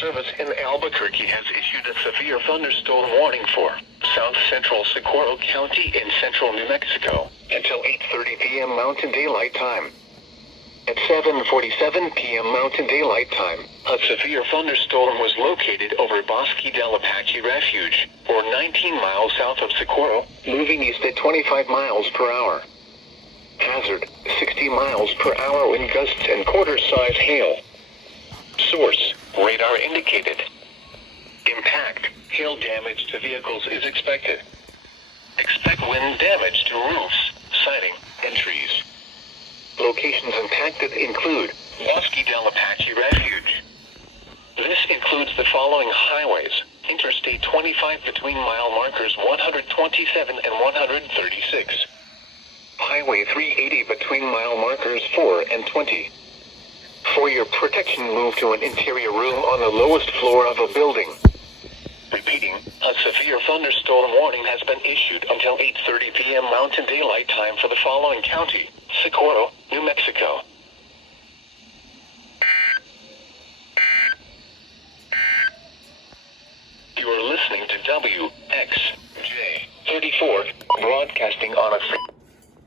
Service in Albuquerque has issued a severe thunderstorm warning for south central Socorro County in central New Mexico until 8:30 p.m. Mountain Daylight Time. At 7:47 p.m. Mountain Daylight Time, a severe thunderstorm was located over Bosque del Apache Refuge, or 19 miles south of Socorro, moving east at 25 miles per hour. Hazard, 60 miles per hour wind gusts and quarter-size hail. Source, radar indicated. Impact, hail damage to vehicles is expected. Expect wind damage to roofs, siding, and trees. Locations impacted include Bosque del Apache Refuge. This includes the following highways: Interstate 25 between mile markers 127 and 136. Highway 380 between mile markers 4 and 20. For your protection, move to an interior room on the lowest floor of a building. Repeating, a severe thunderstorm warning has been issued until 8:30 p.m. Mountain Daylight Time for the following county: Socorro, New Mexico. You are listening to WXJ34, broadcasting on a